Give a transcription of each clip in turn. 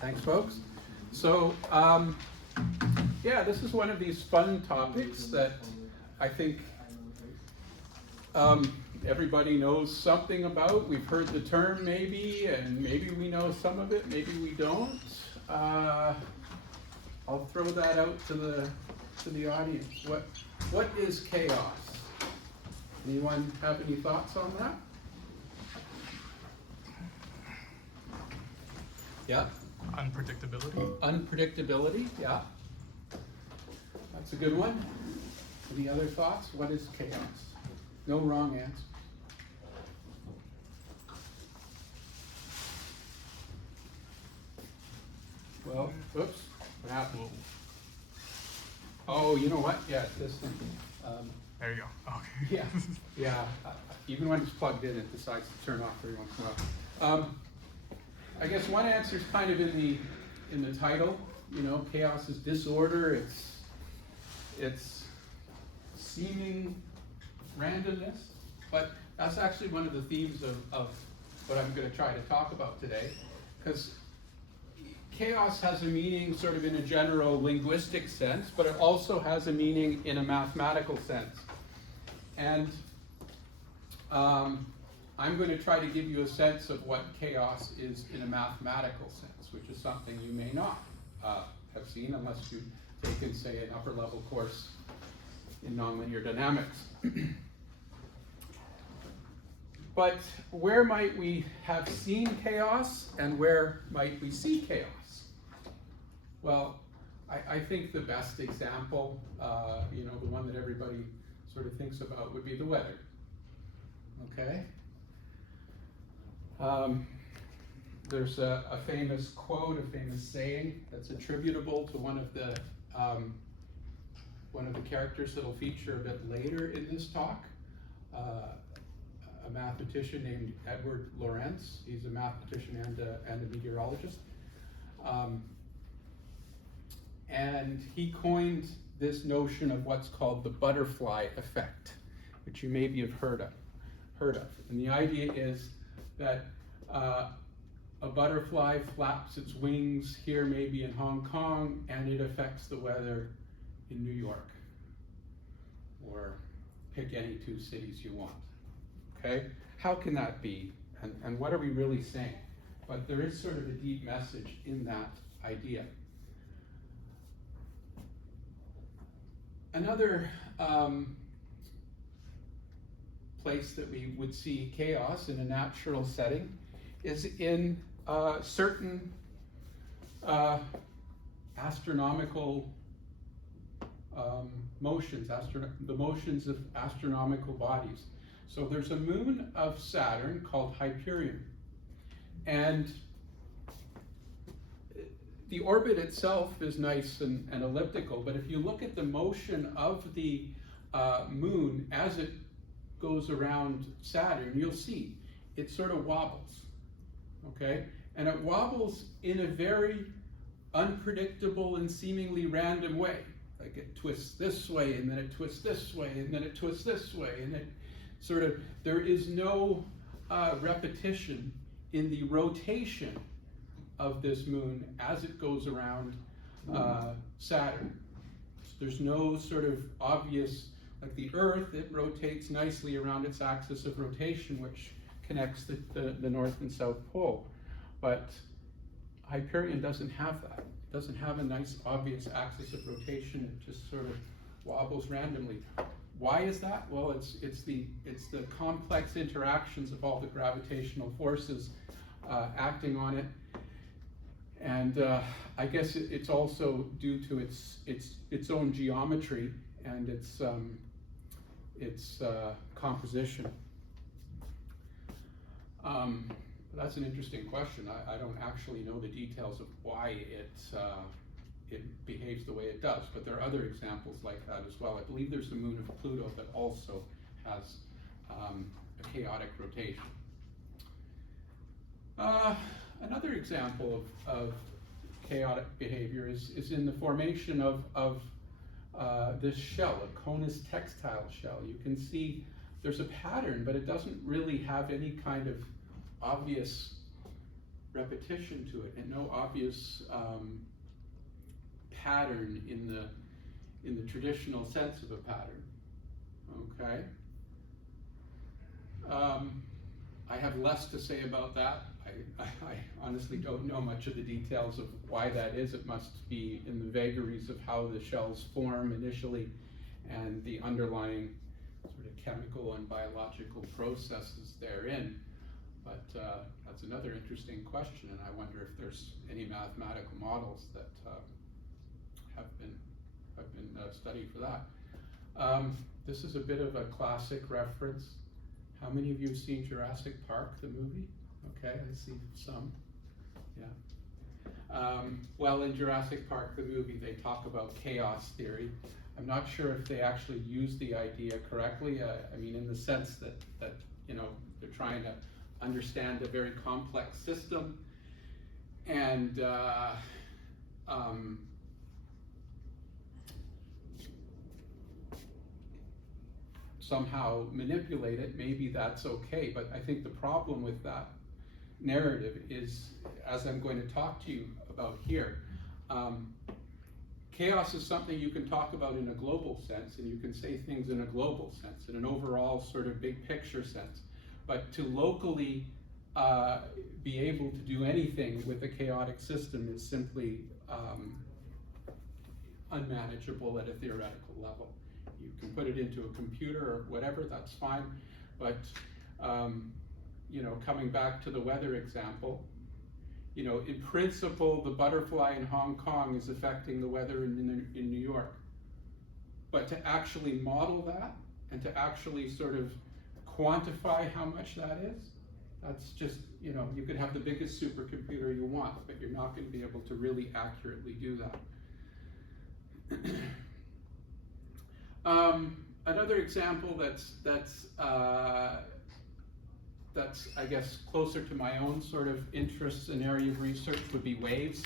Thanks, folks. So, yeah, this is one of these fun topics that I think everybody knows something about. We've heard the term maybe, and maybe we know some of it, maybe we don't. I'll throw that out to the audience. What is chaos? Anyone have any thoughts on that? Yeah? Unpredictability. Unpredictability, yeah. That's a good one. Any other thoughts? What is chaos? No wrong answer. Well, oops, what happened? Oh, you know what? Yeah, this thing. There you go. Okay. Yeah. Even when it's plugged in, it decides to turn off every once in a while. I guess one answer is kind of in the title. You know, chaos is disorder. It's seeming randomness, but that's actually one of the themes of what I'm going to try to talk about today, because chaos has a meaning sort of in a general linguistic sense, but it also has a meaning in a mathematical sense. And I'm going to try to give you a sense of what chaos is in a mathematical sense, which is something you may not have seen unless you've taken, say, an upper level course in nonlinear dynamics. But where might we have seen chaos, and where might we see chaos? Well, I think the best example, the one that everybody sort of thinks about would be the weather. Okay? There's a famous quote, a famous saying that's attributable to one of the characters that'll feature a bit later in this talk. A mathematician named Edward Lorenz. He's a mathematician and a meteorologist. And he coined this notion of what's called the butterfly effect, which you maybe have heard of. And the idea is that a butterfly flaps its wings here, maybe in Hong Kong, and it affects the weather in New York. Or pick any two cities you want. Okay? How can that be? And what are we really saying? But there is sort of a deep message in that idea. Another place that we would see chaos in a natural setting is in certain astronomical motions, the motions of astronomical bodies. So there's a moon of Saturn called Hyperion, and the orbit itself is nice and elliptical, but if you look at the motion of the moon as it goes around Saturn, you'll see it sort of wobbles, okay? And it wobbles in a very unpredictable and seemingly random way. Like it twists this way, and then it twists this way, and then it twists this way, and it sort of, there is no repetition in the rotation of this moon as it goes around Saturn. There's no sort of obvious, like the Earth, it rotates nicely around its axis of rotation, which connects the North and South Pole. But Hyperion doesn't have that. It doesn't have a nice, obvious axis of rotation. It just sort of wobbles randomly. Why is that? Well, it's the complex interactions of all the gravitational forces acting on it. And I guess it's also due to its own geometry and its composition. That's an interesting question. I don't actually know the details of why it behaves the way it does, but there are other examples like that as well. I believe there's the moon of Pluto that also has a chaotic rotation. Another example of chaotic behavior is in the formation of this shell, a conus textile shell. You can see there's a pattern, but it doesn't really have any kind of obvious repetition to it and no obvious pattern in the traditional sense of a pattern. Okay. I have less to say about that. I honestly don't know much of the details of why that is. It must be in the vagaries of how the shells form initially and the underlying sort of chemical and biological processes therein. But that's another interesting question, and I wonder if there's any mathematical models that have been studied for that. This is a bit of a classic reference. How many of you have seen Jurassic Park, the movie? Okay, I see some. Yeah. Well, in Jurassic Park, the movie, they talk about chaos theory. I'm not sure if they actually use the idea correctly. I mean, in the sense that you know, they're trying to understand a very complex system and somehow manipulate it. Maybe that's okay, but I think the problem with that narrative is, as I'm going to talk to you about here, chaos is something you can talk about in a global sense, and you can say things in a global sense, in an overall sort of big picture sense. But to locally be able to do anything with a chaotic system is simply unmanageable at a theoretical level. You can put it into a computer or whatever, that's fine. But you know, coming back to the weather example, you know, in principle, the butterfly in Hong Kong is affecting the weather in New York. But to actually model that and to actually sort of quantify how much that is, that's just, you know, you could have the biggest supercomputer you want, but you're not going to be able to really accurately do that. Another example that's I guess closer to my own sort of interests and area of research would be waves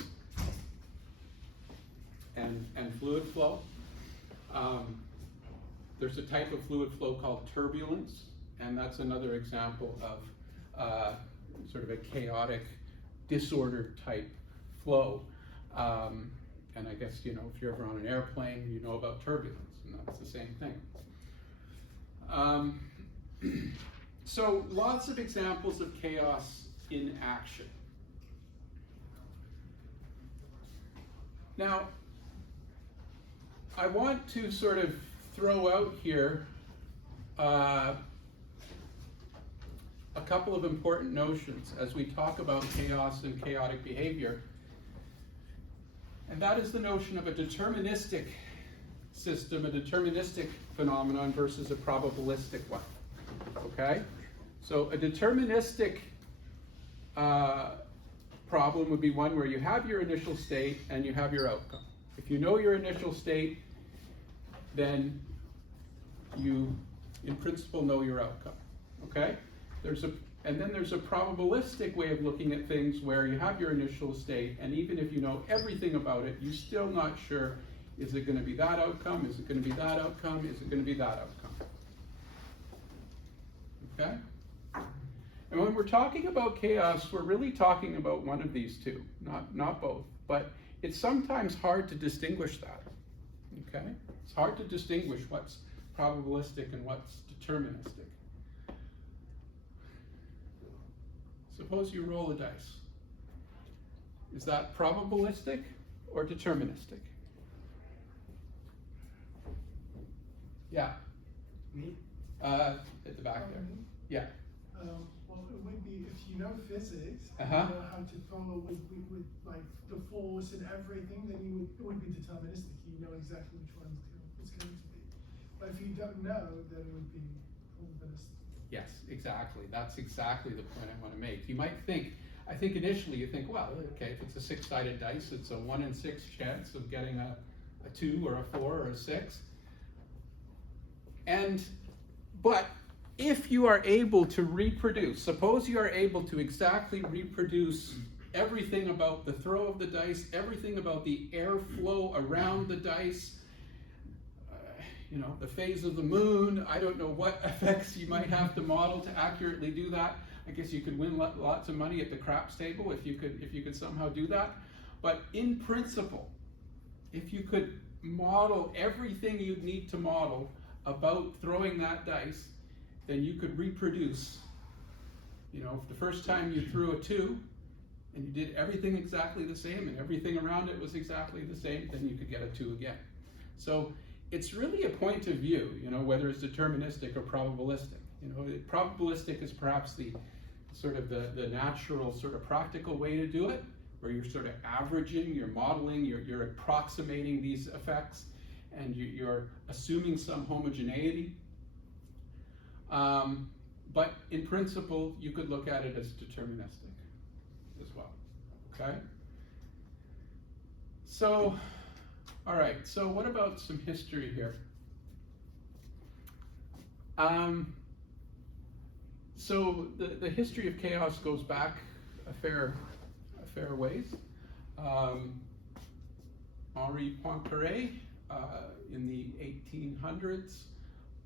and fluid flow. There's a type of fluid flow called turbulence, and that's another example of sort of a chaotic, disordered type flow. And I guess, you know, if you're ever on an airplane, you know about turbulence, and that's the same thing. So lots of examples of chaos in action. Now, I want to sort of throw out here a couple of important notions as we talk about chaos and chaotic behavior. And that is the notion of a deterministic system, a deterministic phenomenon versus a probabilistic one. Okay? So a deterministic problem would be one where you have your initial state and you have your outcome. If you know your initial state, then you, in principle, know your outcome. Okay? And then there's a probabilistic way of looking at things where you have your initial state, and even if you know everything about it, you're still not sure, is it going to be that outcome? Is it going to be that outcome? Is it going to be that outcome? Okay? And when we're talking about chaos, we're really talking about one of these two, not both. But it's sometimes hard to distinguish that. Okay? It's hard to distinguish what's probabilistic and what's deterministic. Suppose you roll a dice. Is that probabilistic or deterministic? Yeah. Me? At the back there. Yeah. Well, it would be, if you know physics, you Uh-huh. know how to follow with like the force and everything, then it would be deterministic. You know exactly which one it's going to be. But if you don't know, then it would be probabilistic. Yes, exactly. That's exactly the point I want to make. You might think, I think initially you think, well, okay, if it's a six-sided dice, it's a 1 in 6 chance of getting a 2 or a 4 or a 6. But if you are able to reproduce, suppose you are able to exactly reproduce everything about the throw of the dice, everything about the airflow around the dice, you know, the phase of the moon, I don't know what effects you might have to model to accurately do that, I guess you could win lots of money at the craps table if you could somehow do that. But in principle, if you could model everything you'd need to model about throwing that dice, then you could reproduce. You know, if the first time you threw a 2 and you did everything exactly the same and everything around it was exactly the same, then you could get a 2 again. So it's really a point of view, you know, whether it's deterministic or probabilistic. You know, probabilistic is perhaps the sort of the natural sort of practical way to do it, where you're sort of averaging, you're modeling, you're approximating these effects, and you're assuming some homogeneity. But in principle, you could look at it as deterministic as well, okay? So, all right, so what about some history here? So the history of chaos goes back a fair ways. Henri Poincaré in the 1800s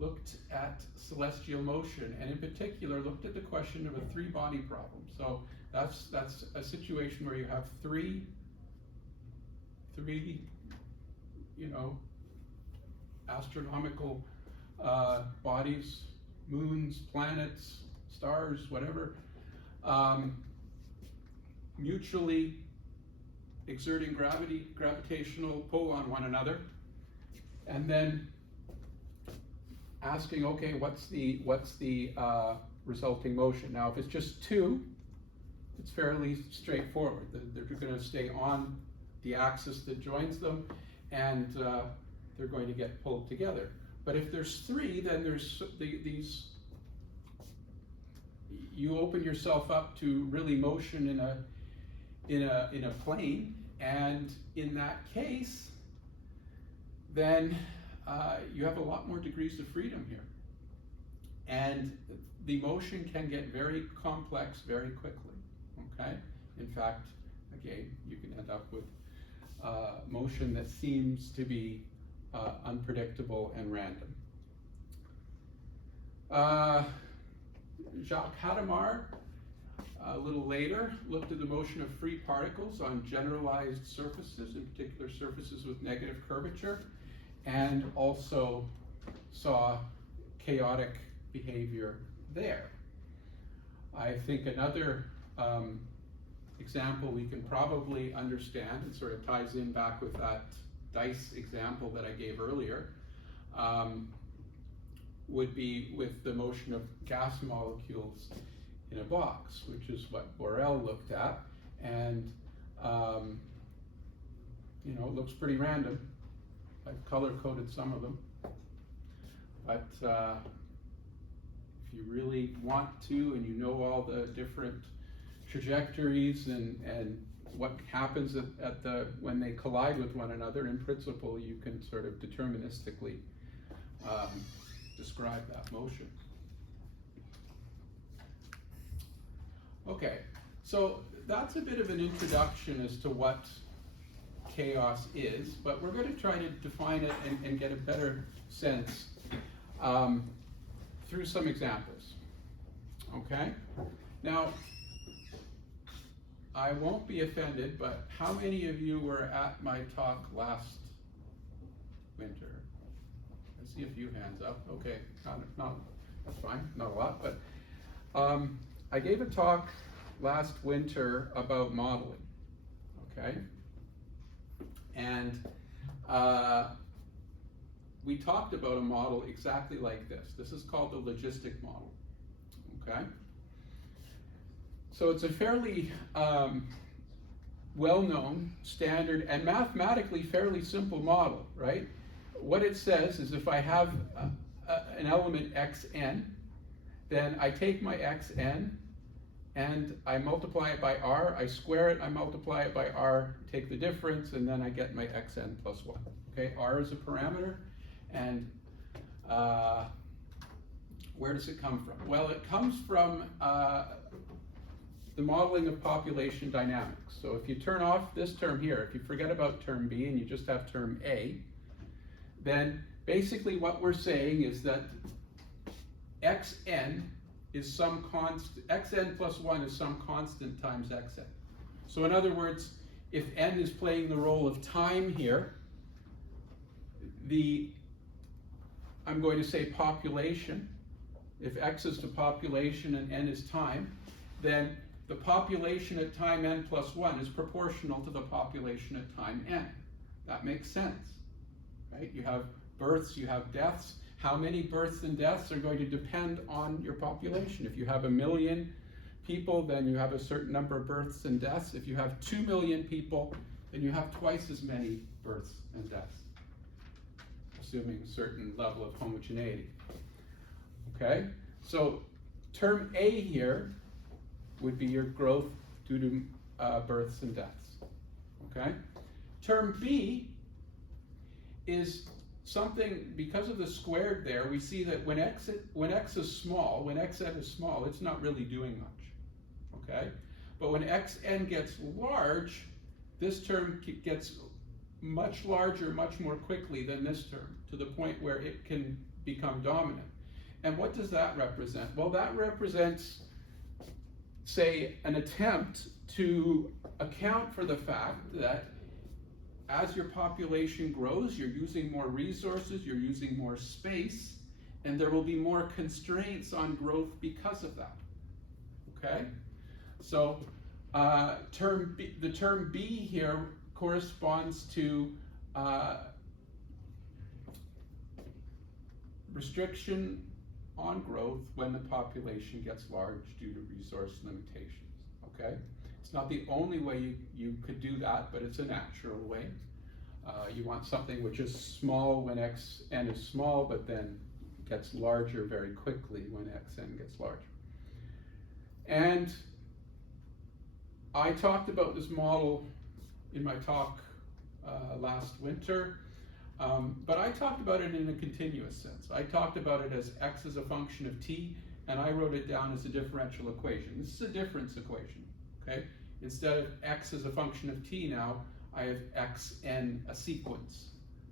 looked at celestial motion, and in particular looked at the question of a 3-body problem. So that's a situation where you have three, you know, astronomical bodies, moons, planets, stars, whatever, mutually exerting gravitational pull on one another, and then asking, okay, what's the resulting motion? Now, if it's just 2, it's fairly straightforward. They're going to stay on the axis that joins them, and they're going to get pulled together. But if there's 3, then there's these. You open yourself up to really motion in a plane, and in that case, then you have a lot more degrees of freedom here, and the motion can get very complex very quickly. Okay, in fact, again, you can end up with motion that seems to be unpredictable and random. Jacques Hadamard, a little later, looked at the motion of free particles on generalized surfaces, in particular surfaces with negative curvature, and also saw chaotic behavior there. I think another example we can probably understand, and sort of ties in back with that dice example that I gave earlier, would be with the motion of gas molecules in a box, which is what Borel looked at, and you know, it looks pretty random. I've color-coded some of them, but if you really want to, and you know all the different trajectories and what happens when they collide with one another, in principle, you can sort of deterministically describe that motion. Okay, so that's a bit of an introduction as to what chaos is, but we're going to try to define it and get a better sense through some examples. Okay? Now, I won't be offended, but how many of you were at my talk last winter? I see a few hands up. Okay, not that's fine, not a lot, but I gave a talk last winter about modeling, okay? And we talked about a model exactly like this. This is called the logistic model, okay? So it's a fairly well-known, standard, and mathematically fairly simple model, right? What it says is if I have an element xn, then I take my xn and I multiply it by r, I square it, I multiply it by r, take the difference, and then I get my xn plus 1. Okay, r is a parameter, and where does it come from? Well, it comes from the modeling of population dynamics. So if you turn off this term here, if you forget about term b and you just have term a, then basically what we're saying is that xn is some constant, xn plus 1 is some constant times xn. So in other words, if n is playing the role of time here, I'm going to say population. If x is to population and n is time, then the population at time n plus 1 is proportional to the population at time n. That makes sense, right? You have births, you have deaths. How many births and deaths are going to depend on your population? If you have 1 million people, then you have a certain number of births and deaths. If you have 2 million people, then you have twice as many births and deaths, assuming a certain level of homogeneity. Okay, so term A here would be your growth due to births and deaths. Okay, term B is something, because of the squared there, we see that when x is small, when xn is small, it's not really doing much. Okay, but when xn gets large, this term gets much larger, much more quickly than this term, to the point where it can become dominant. And what does that represent? Well, that represents, say, an attempt to account for the fact that as your population grows, you're using more resources, you're using more space, and there will be more constraints on growth because of that. Okay? So the term B here corresponds to restriction on growth when the population gets large due to resource limitations. Okay? It's not the only way you could do that, but it's a natural way. You want something which is small when xn is small, but then gets larger very quickly when xn gets larger. And I talked about this model in my talk last winter, but I talked about it in a continuous sense. I talked about it as x is a function of t, and I wrote it down as a differential equation. This is a difference equation, okay? Instead of x as a function of t now, I have xn, a sequence,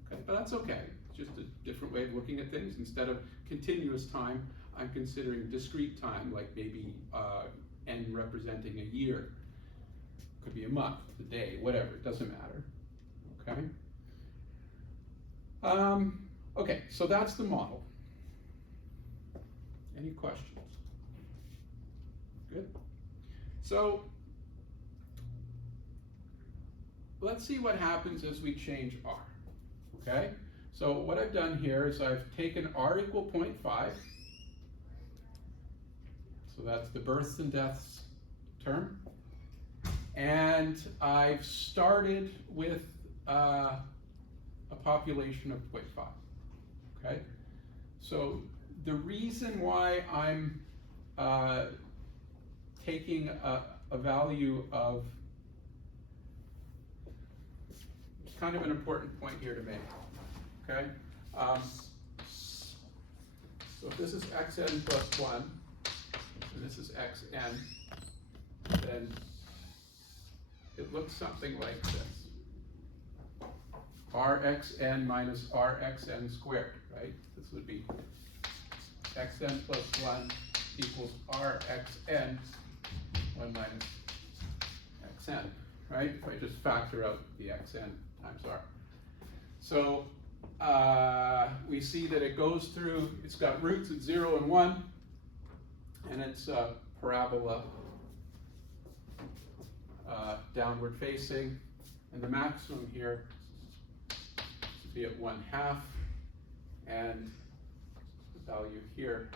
okay? But that's okay, it's just a different way of looking at things. Instead of continuous time, I'm considering discrete time, like maybe n representing a year. Could be a month, a day, whatever, it doesn't matter, okay? Okay, so that's the model. Any questions? Good. So let's see what happens as we change r, okay? So what I've done here is I've taken r equal 0.5, so that's the births and deaths term, and I've started with a population of 0.5, okay? So the reason why I'm taking a value of, it's kind of an important point here to make, okay? So if this is xn plus 1, and this is xn, then it looks something like this. Rxn minus Rxn squared, right? This would be xn plus 1 equals Rxn, 1 minus xn, right? If I just factor out the xn times r. So we see that it goes through, it's got roots at 0 and 1, and it's a parabola downward facing, and the maximum here should be at 1/2, and the value here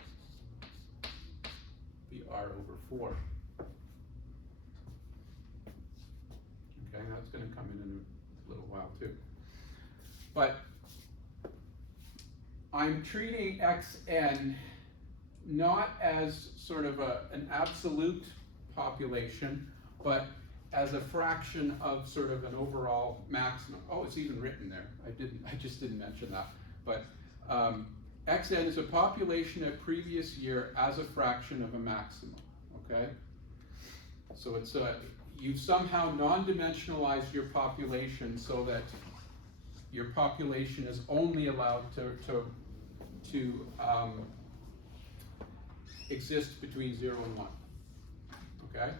be r over 4. Okay, that's going to come in a little while too. But I'm treating xn not as sort of an absolute population, but as a fraction of sort of an overall maximum. Oh, it's even written there. I just didn't mention that. But xn is a population at previous year as a fraction of a maximum, okay? So it's you've somehow non-dimensionalized your population so that your population is only allowed to exist between 0 and 1. Okay?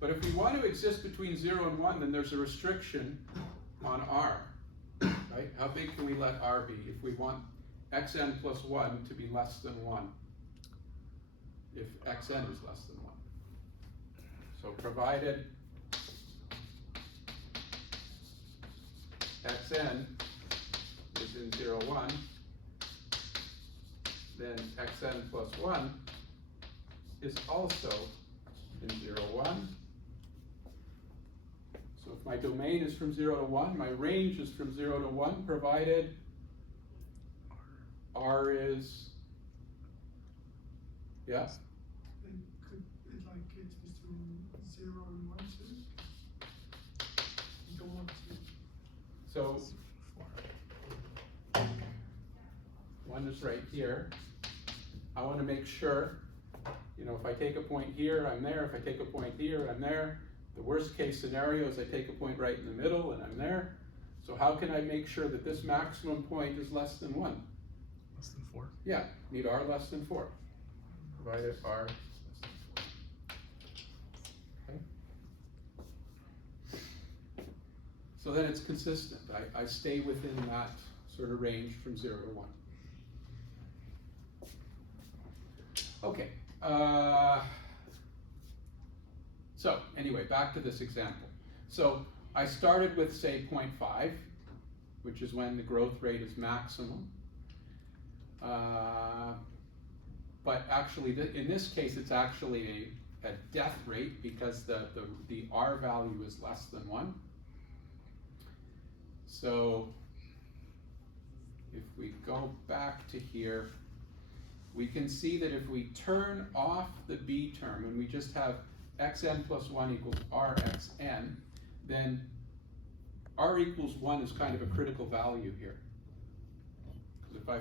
But if we want to exist between 0 and 1, then there's a restriction on r. Right? How big can we let r be if we want xn plus 1 to be less than 1? If xn is less than 1. So provided xn is in 0, 1, then xn plus 1 is also in 0, 1. So if my domain is from 0 to 1, my range is from 0 to 1, provided r is, yeah? Could it like it's between 0 and 1 too? You don't want to. So 1 is right here. I want to make sure, you know, if I take a point here, I'm there. If I take a point here, I'm there. The worst case scenario is I take a point right in the middle and I'm there. So how can I make sure that this maximum point is less than 1? Less than 4? Yeah, need r less than 4. Provided r less than 4. Okay. So then it's consistent. I stay within that sort of range from 0 to 1. Okay. So anyway, back to this example. So I started with, say, 0.5, which is when the growth rate is maximum. But actually, in this case, it's actually a death rate because the R value is less than 1. So if we go back to here, we can see that if we turn off the b term and we just have xn plus 1 equals rxn, then r equals 1 is kind of a critical value here. If I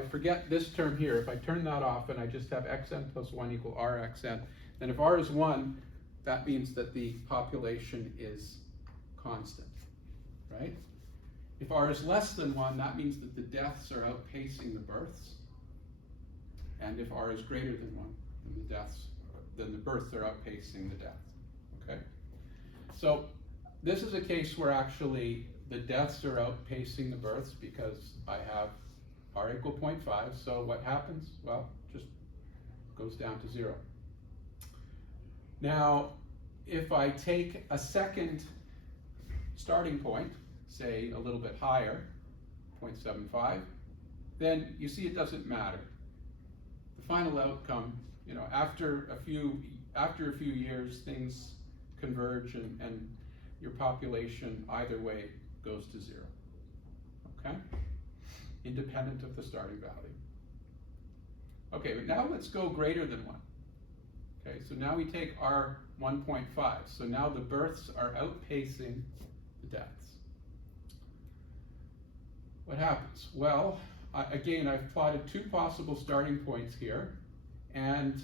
forget this term here, if I turn that off and I just have xn plus 1 equal rxn, then if r is 1, that means that the population is constant, right? If r is less than 1, that means that the deaths are outpacing the births. And if r is greater than 1, then the births are outpacing the deaths, okay? So this is a case where actually the deaths are outpacing the births because I have r equal 0.5, so what happens? Well, just goes down to 0. Now, if I take a second starting point, say a little bit higher, 0.75, then you see it doesn't matter. The final outcome, you know, after a few years, things converge and your population either way goes to 0, okay? Independent of the starting value. Okay, but now let's go greater than 1. Okay, so now we take our 1.5. So now the births are outpacing the deaths. What happens? Well, again, I've plotted 2 possible starting points here, and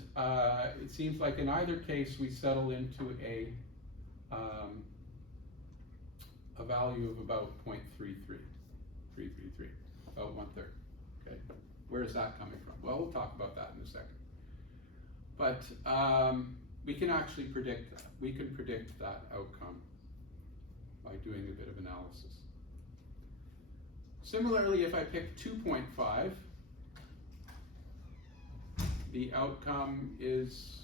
it seems like in either case we settle into a value of about 0.33, about 1/3. Okay, where is that coming from? Well, we'll talk about that in a second. But we can actually predict that. We can predict that outcome by doing a bit of analysis. Similarly, if I pick 2.5, the outcome is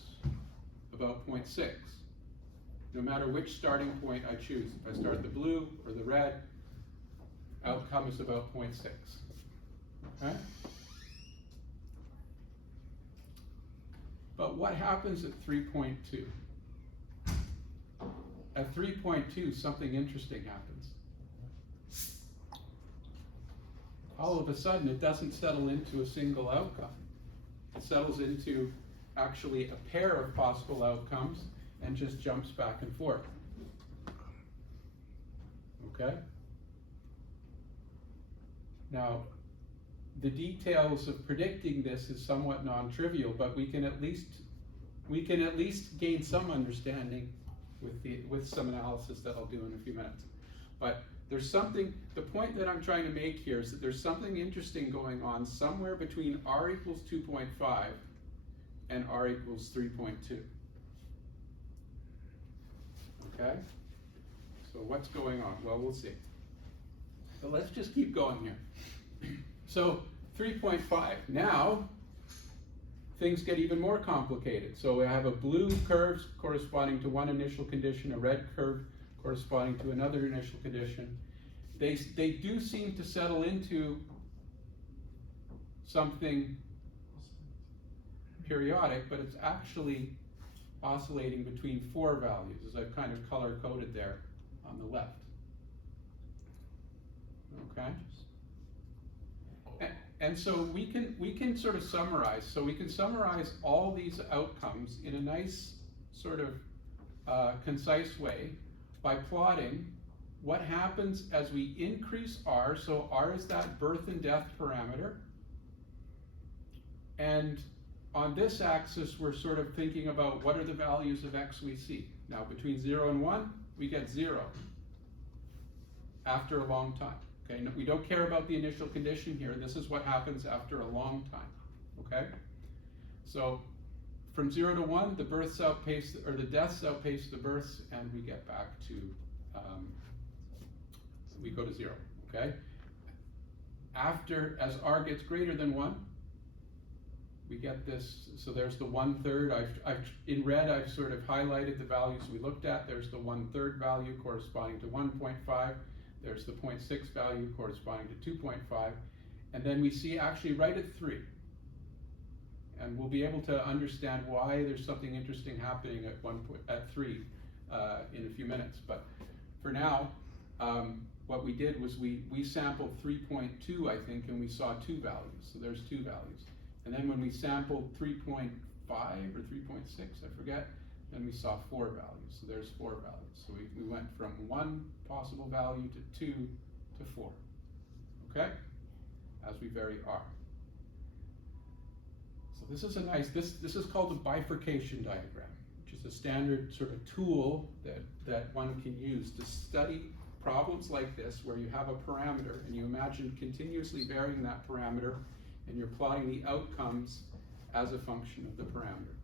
about 0.6. No matter which starting point I choose, if I start the blue or the red, outcome is about 0.6. Okay? But what happens at 3.2? At 3.2, something interesting happens. All of a sudden, it doesn't settle into a single outcome. It settles into actually a pair of possible outcomes and just jumps back and forth. Okay? Now, the details of predicting this is somewhat non-trivial, but we can at least gain some understanding with some analysis that I'll do in a few minutes. But there's something, the point that I'm trying to make here is that there's something interesting going on somewhere between r equals 2.5 and r equals 3.2. Okay? So what's going on? Well, we'll see. So let's just keep going here. So 3.5. Now, things get even more complicated. So we have a blue curve corresponding to one initial condition, a red curve corresponding to another initial condition. They do seem to settle into something periodic, but it's actually oscillating between 4 values, as I've kind of color-coded there on the left. Okay? And so we can sort of summarize. So we can summarize all these outcomes in a nice sort of concise way by plotting what happens as we increase r. So r is that birth and death parameter. And on this axis, we're sort of thinking about what are the values of x we see. Now, between 0 and 1, we get 0 after a long time. Okay, we don't care about the initial condition here. This is what happens after a long time. Okay, so from 0 to 1, the births outpace, or the deaths outpace the births, and we get back to, we go to 0. Okay, after, as r gets greater than 1, we get this. So there's the 1/3. I've in red, I've sort of highlighted the values we looked at. There's the 1/3 value corresponding to 1.5. There's the 0.6 value corresponding to 2.5. And then we see actually right at 3. And we'll be able to understand why there's something interesting happening at 3 in a few minutes. But for now, what we did was we sampled 3.2, I think, and we saw 2 values. So there's 2 values. And then when we sampled 3.5 or 3.6, I forget, then we saw 4 values. So there's 4 values. So we went from 1 possible value to 2 to 4. Okay? As we vary r. So this is a nice, this is called a bifurcation diagram, which is a standard sort of tool that one can use to study problems like this, where you have a parameter and you imagine continuously varying that parameter, and you're plotting the outcomes as a function of the parameter.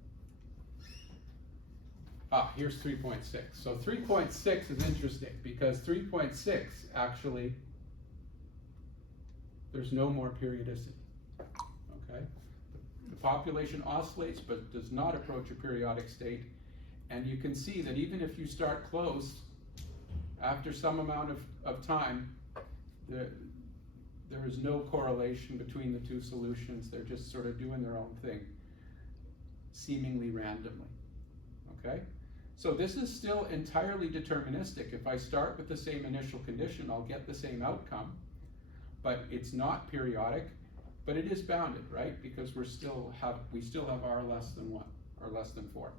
Here's 3.6. So 3.6 is interesting because 3.6 actually, there's no more periodicity. Okay? The population oscillates but does not approach a periodic state. And you can see that even if you start close, after some amount of time, there is no correlation between the two solutions. They're just sort of doing their own thing, seemingly randomly. Okay? So this is still entirely deterministic. If I start with the same initial condition, I'll get the same outcome, but it's not periodic, but it is bounded, right? Because we still have r less than 1, or less than 4.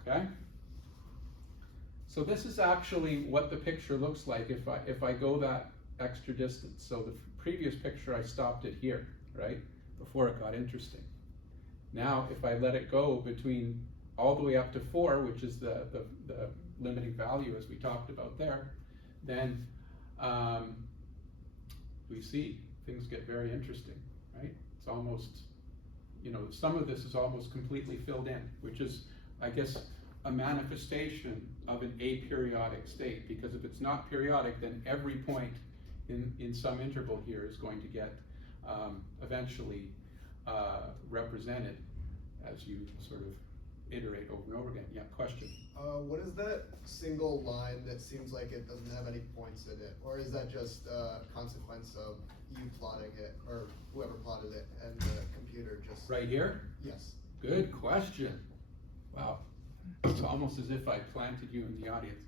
Okay? So this is actually what the picture looks like if I go that extra distance. So the previous picture, I stopped it here, right? Before it got interesting. Now, if I let it go between all the way up to 4, which is the limiting value as we talked about there, then we see things get very interesting, right? It's almost, some of this is almost completely filled in, which is, I guess, a manifestation of an aperiodic state, because if it's not periodic, then every point in some interval here is going to get eventually represented as you sort of iterate over and over again. Yeah, question? What is that single line that seems like it doesn't have any points in it? Or is that just a consequence of you plotting it, or whoever plotted it, and the computer just... Right here? Yes. Good question. Wow. It's almost as if I planted you in the audience.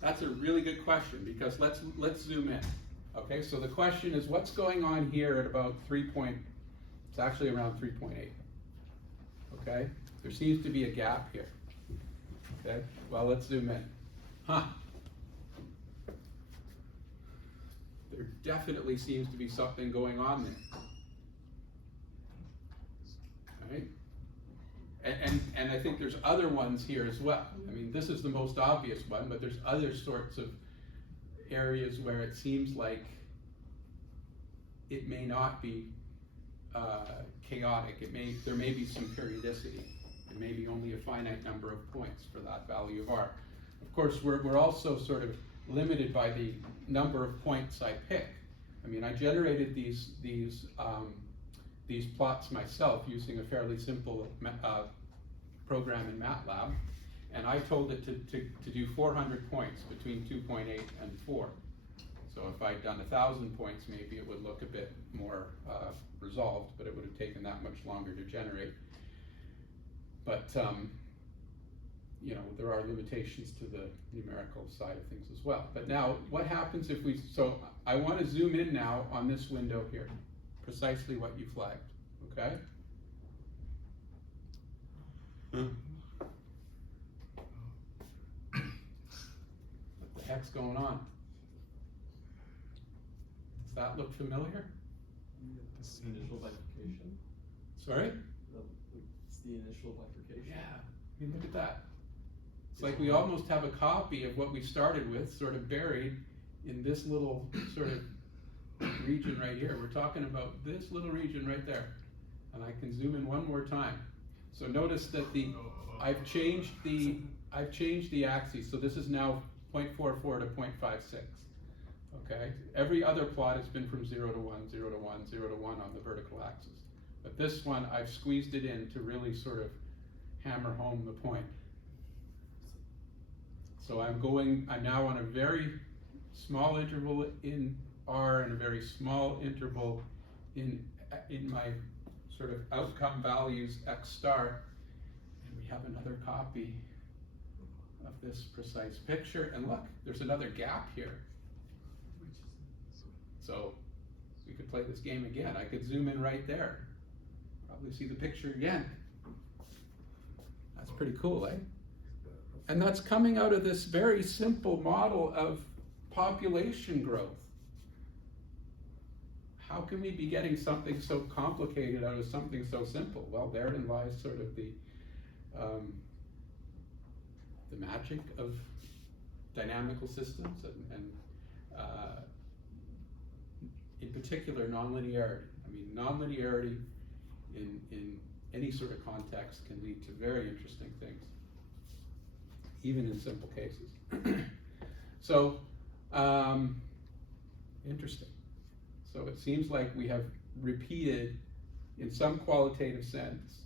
That's a really good question, because let's zoom in. Okay, so the question is, what's going on here at about it's actually around 3.8. Okay, there seems to be a gap here. Okay, well, let's zoom in. There definitely seems to be something going on there. All right? And I think there's other ones here as well. I mean, this is the most obvious one, but there's other sorts of areas where it seems like it may not be chaotic. There may be some periodicity. It may be only a finite number of points for that value of R. Of course, we're also sort of limited by the number of points I pick. I mean, I generated these plots myself using a fairly simple program in MATLAB, and I told it to do 400 points between 2.8 and 4. So if I'd done 1,000 points, maybe it would look a bit more resolved, but it would have taken that much longer to generate. But you know, there are limitations to the numerical side of things as well. But now, what happens if we, so I want to zoom in now on this window here, precisely what you flagged, okay? What the heck's going on? Does that look familiar? It's the initial bifurcation. Sorry? It's the initial bifurcation. Yeah, I mean, look at that. It's like we almost have a copy of what we started with, sort of buried in this little sort of region right here. We're talking about this little region right there. And I can zoom in one more time. So notice that I've changed the axes. So this is now 0.44 to 0.56. Okay? Every other plot has been from 0 to 1, 0 to 1, 0 to 1 on the vertical axis. But this one, I've squeezed it in to really sort of hammer home the point. So I'm now on a very small interval in R and a very small interval in my sort of outcome values X star. And we have another copy of this precise picture. And look, there's another gap here. So we could play this game again. I could zoom in right there. Probably see the picture again. That's pretty cool, eh? And that's coming out of this very simple model of population growth. How can we be getting something so complicated out of something so simple? Well, therein lies sort of the magic of dynamical systems and in particular nonlinearity. I mean, nonlinearity in any sort of context can lead to very interesting things, even in simple cases. So, interesting. So it seems like we have repeated, in some qualitative sense,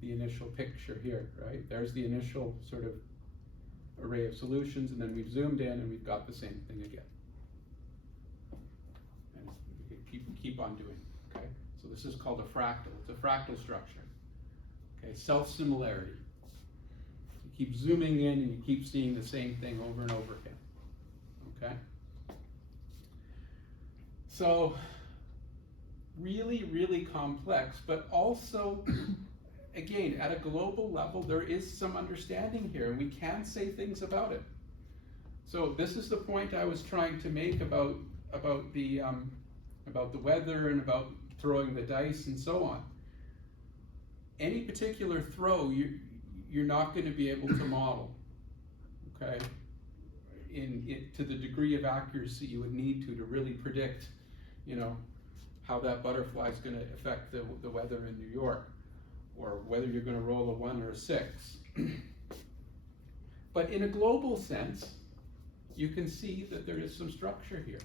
the initial picture here, right? There's the initial sort of array of solutions, and then we've zoomed in and we've got the same thing again. And we can keep on doing, okay? So this is called a fractal. It's a fractal structure. Okay, self-similarity. You keep zooming in and you keep seeing the same thing over and over again. Okay? So, really, really complex, but also, again, at a global level, there is some understanding here, and we can say things about it. So this is the point I was trying to make about the weather and about throwing the dice and so on. Any particular throw, you're not going to be able to model, okay? To the degree of accuracy you would need to really predict, you know, how that butterfly is going to affect the weather in New York, or whether you're going to roll a 1 or a 6. But in a global sense, you can see that there is some structure here.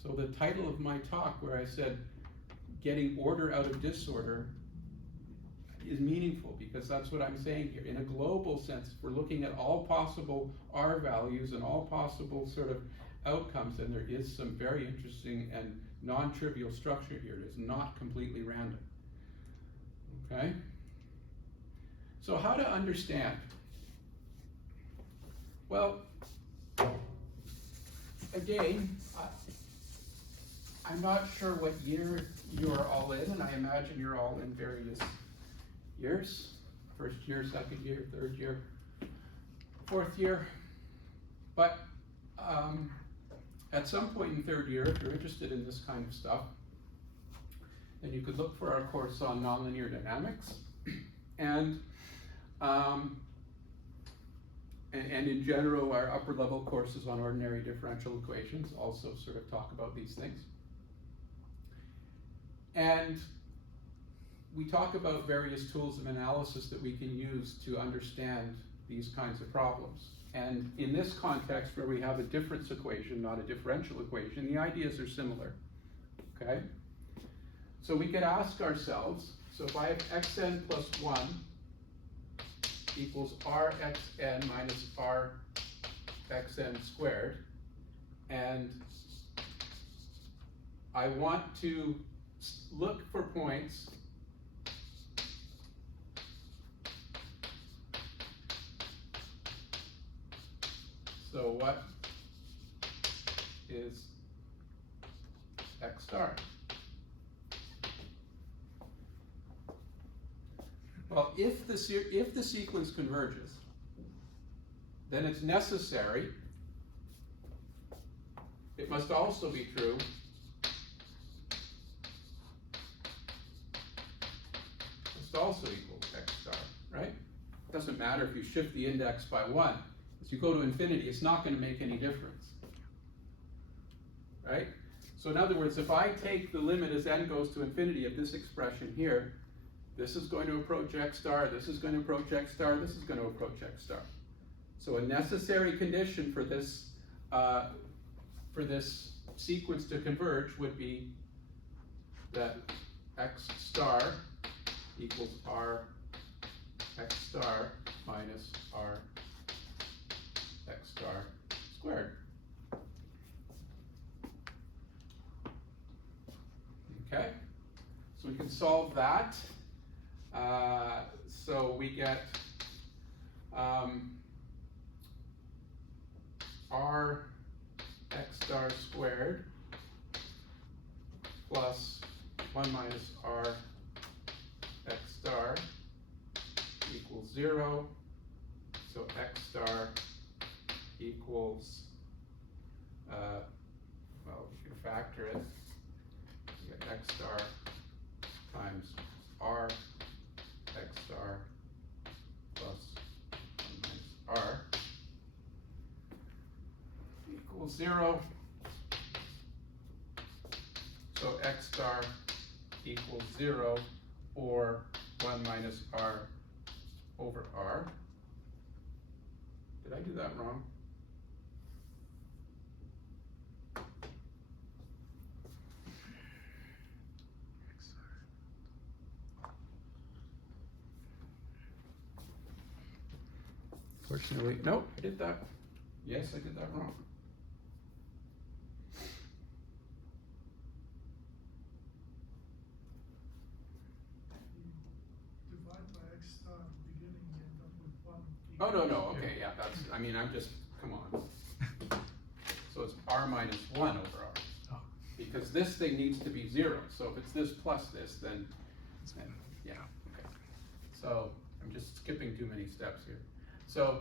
So the title of my talk, where I said, getting order out of disorder, is meaningful, because that's what I'm saying here. In a global sense, we're looking at all possible R values and all possible sort of outcomes, and there is some very interesting and non-trivial structure here. It is not completely random. Okay? So how to understand? Well, again, I'm not sure what year you're all in, and I imagine you're all in various years. First year, second year, third year, fourth year. But at some point in third year, if you're interested in this kind of stuff, then you could look for our course on nonlinear dynamics. And in general, our upper level courses on ordinary differential equations also sort of talk about these things. And we talk about various tools of analysis that we can use to understand these kinds of problems. And in this context where we have a difference equation, not a differential equation, the ideas are similar, okay? So we could ask ourselves, so if I have xn plus 1 equals rxn minus rxn squared, and I want to look for points so what is x star? Well, if the sequence converges, then it's necessary, it must also be true also equal x star, right? It doesn't matter if you shift the index by 1. As you go to infinity, it's not going to make any difference, right? So in other words, if I take the limit as n goes to infinity of this expression here, this is going to approach x star, this is going to approach x star, this is going to approach x star. So a necessary condition for this sequence to converge would be that x star equals r x star minus r x star squared. Okay, so we can solve that. So we get r x star squared plus 1 minus r x star equals 0, so x star equals, well, we can factor it, we get x star times r x star plus 1 minus r equals 0, so x star equals 0, or 1 minus r over r. Did I do that wrong? Fortunately, nope, I did that. Yes, I did that wrong. Oh, no, okay, yeah, that's, I mean, I'm just, come on. So it's r minus 1 over r. Oh. Because this thing needs to be 0. So if it's this plus this, then yeah, okay. So I'm just skipping too many steps here. So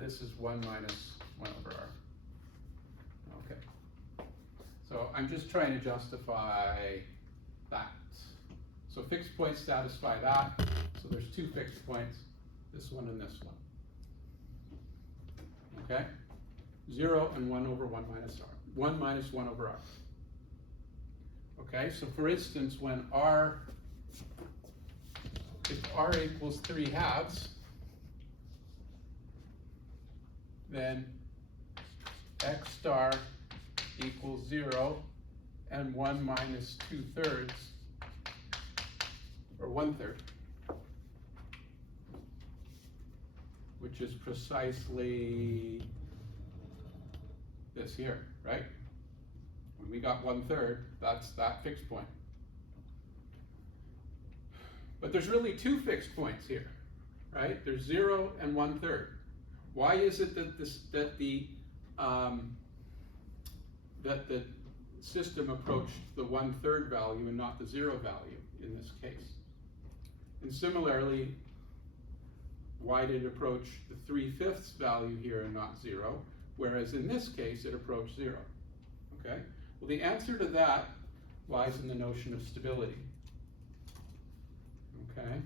this is 1 minus 1 over r. Okay. So I'm just trying to justify that. So fixed points satisfy that. So there's two fixed points, this one and this one. Okay? 0 and 1 over 1 minus r. 1 minus 1 over r. Okay, so for instance, when if r equals 3/2, then x star equals 0 and 1 minus 2/3, or 1/3, which is precisely this here, right? When we got 1/3, that's that fixed point. But there's really two fixed points here, right? There's 0 and 1/3. Why is it that that the system approached the 1/3 value and not the 0 value in this case? And similarly, why did it approach the 3/5 value here and not 0? Whereas in this case, it approached 0. Okay? Well, the answer to that lies in the notion of stability. Okay?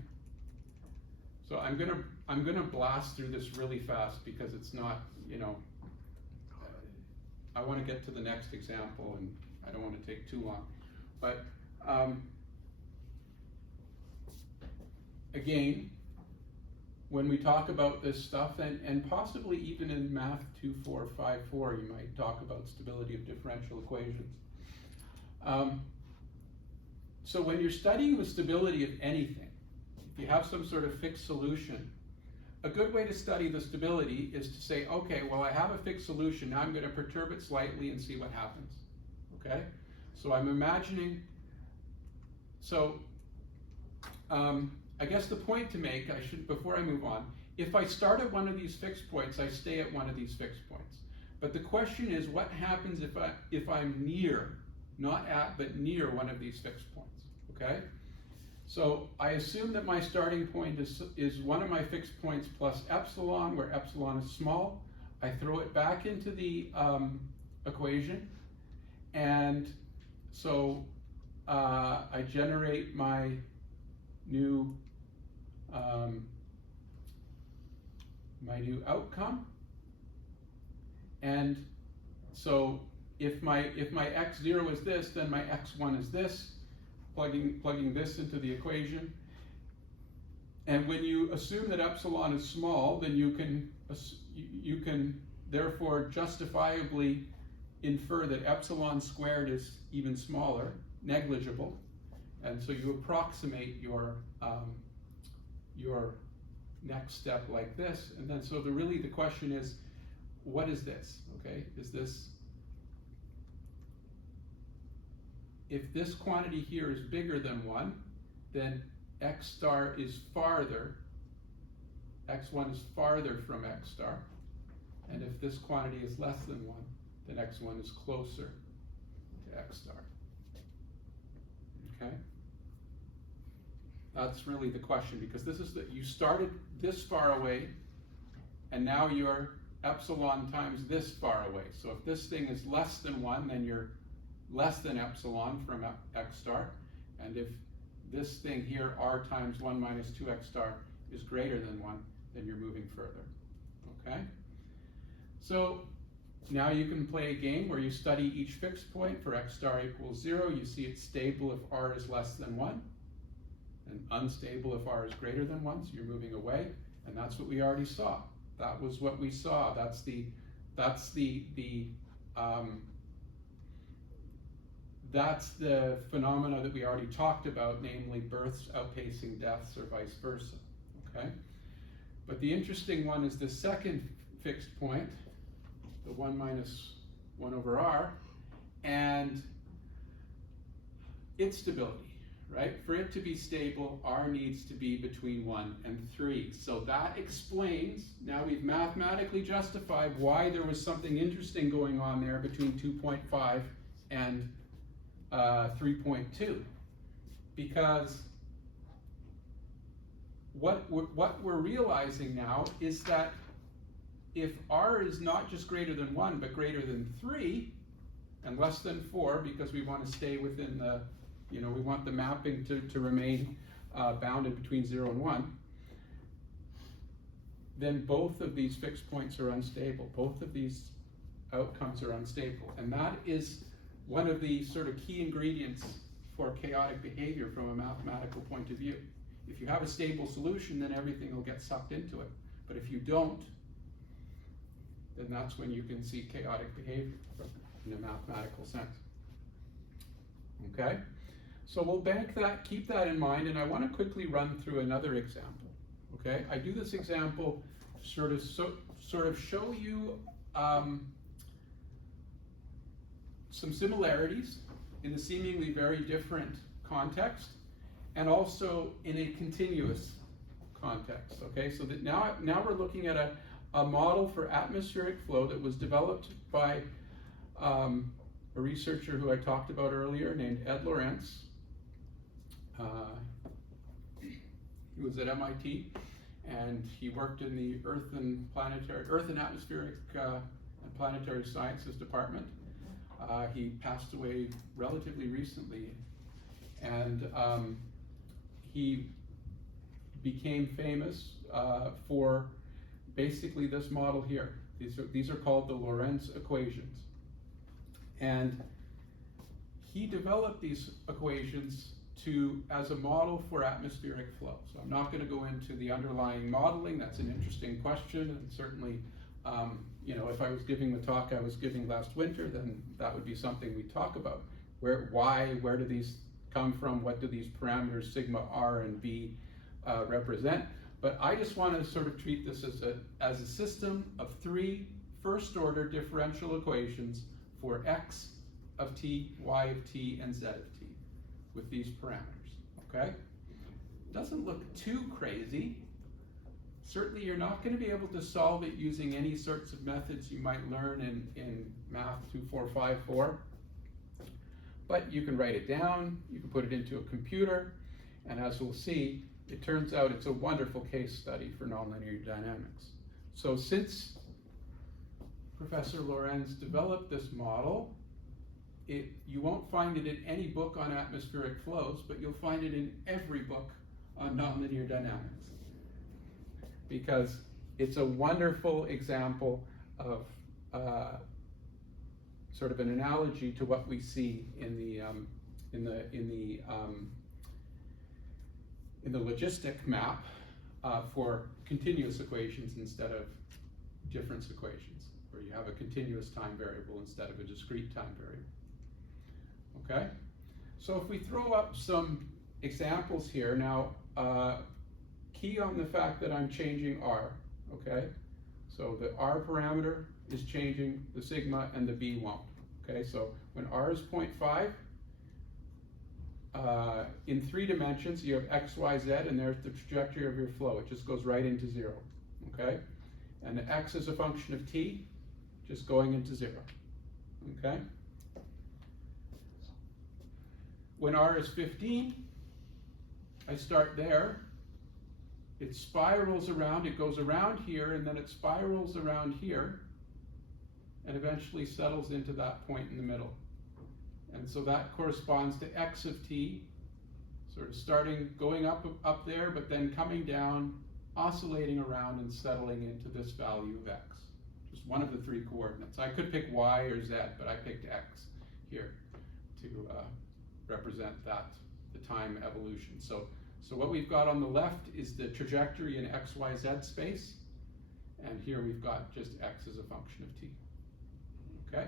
So I'm gonna blast through this really fast because it's not, you know, I want to get to the next example and I don't want to take too long. But Again, when we talk about this stuff, and possibly even in Math 2454, you might talk about stability of differential equations. So when you're studying the stability of anything, if you have some sort of fixed solution, a good way to study the stability is to say, okay, well, I have a fixed solution, now I'm going to perturb it slightly and see what happens, okay? So I'm imagining, I guess the point to make, before I move on, if I start at one of these fixed points, I stay at one of these fixed points. But the question is, what happens if I'm near, not at, but near one of these fixed points, okay? So I assume that my starting point is one of my fixed points plus epsilon, where epsilon is small. I throw it back into the equation, and so I generate my new outcome. And so if my x0 is this, then my x1 is this. Plugging this into the equation. And when you assume that epsilon is small, then you can therefore justifiably infer that epsilon squared is even smaller, negligible, and so you approximate your next step like this. And then so really the question is, what is this? Okay, is this, if this quantity here is bigger than 1, then x star is farther, x1 is farther from x star. And if this quantity is less than 1, then x1 is closer to x star. Okay? That's really the question, because this is you started this far away, and now you're epsilon times this far away. So if this thing is less than 1, then you're less than epsilon from x star, and if this thing here, r times 1 minus 2x star, is greater than 1, then you're moving further, okay? So now you can play a game where you study each fixed point for x star equals 0. You see it's stable if r is less than 1, and unstable if r is greater than 1, so you're moving away, and that's what we already saw. That was what we saw. That's the phenomena that we already talked about, namely births outpacing deaths or vice versa, okay? But the interesting one is the second fixed point, the 1 minus 1 over r, and its stability, right? For it to be stable, r needs to be between 1 and 3. So that explains, now we've mathematically justified why there was something interesting going on there between 2.5 and 3.2, because what we're realizing now is that if r is not just greater than 1 but greater than 3 and less than 4, because we want to stay within the, we want the mapping to remain bounded between 0 and 1, then both of these fixed points are unstable. Both of these outcomes are unstable, and that is one of the sort of key ingredients for chaotic behavior from a mathematical point of view. If you have a stable solution, then everything will get sucked into it. But if you don't, then that's when you can see chaotic behavior in a mathematical sense. Okay? So we'll bank that, keep that in mind, and I want to quickly run through another example. Okay? I do this example sort of show you some similarities in a seemingly very different context, and also in a continuous context. Okay, so that now we're looking at a model for atmospheric flow that was developed by a researcher who I talked about earlier named Ed Lorenz. He was at MIT, and he worked in the Earth and Atmospheric and Planetary Sciences department. He passed away relatively recently, and he became famous for basically this model here. These are called the Lorentz equations, and he developed these equations as a model for atmospheric flow. So I'm not going to go into the underlying modeling. That's an interesting question, and certainly, you know, if I was giving the talk I was giving last winter, then that would be something we talk about. Where do these come from? What do these parameters sigma r and b represent? But I just want to sort of treat this as a system of 3 first-order differential equations for x of t, y of t, and z of t with these parameters, okay? Doesn't look too crazy. Certainly you're not going to be able to solve it using any sorts of methods you might learn in Math 2454. But you can write it down, you can put it into a computer, and as we'll see, it turns out it's a wonderful case study for nonlinear dynamics. So since Professor Lorenz developed this model, you won't find it in any book on atmospheric flows, but you'll find it in every book on nonlinear dynamics, because it's a wonderful example of sort of an analogy to what we see in the logistic map for continuous equations instead of difference equations, where you have a continuous time variable instead of a discrete time variable. Okay, so if we throw up some examples here now, key on the fact that I'm changing r. Okay, so the r parameter is changing, the sigma and the b won't. Okay, so when r is 0.5, in 3 dimensions you have x, y, z, and there's the trajectory of your flow. It just goes right into 0. Okay, and the x is a function of t, just going into 0. Okay. When r is 15, I start there. It spirals around, it goes around here, and then it spirals around here, and eventually settles into that point in the middle. And so that corresponds to x of t, sort of starting, going up there, but then coming down, oscillating around and settling into this value of x. Just one of the 3 coordinates. I could pick y or z, but I picked x here to represent that, the time evolution. So what we've got on the left is the trajectory in x, y, z space, and here we've got just x as a function of t. Okay?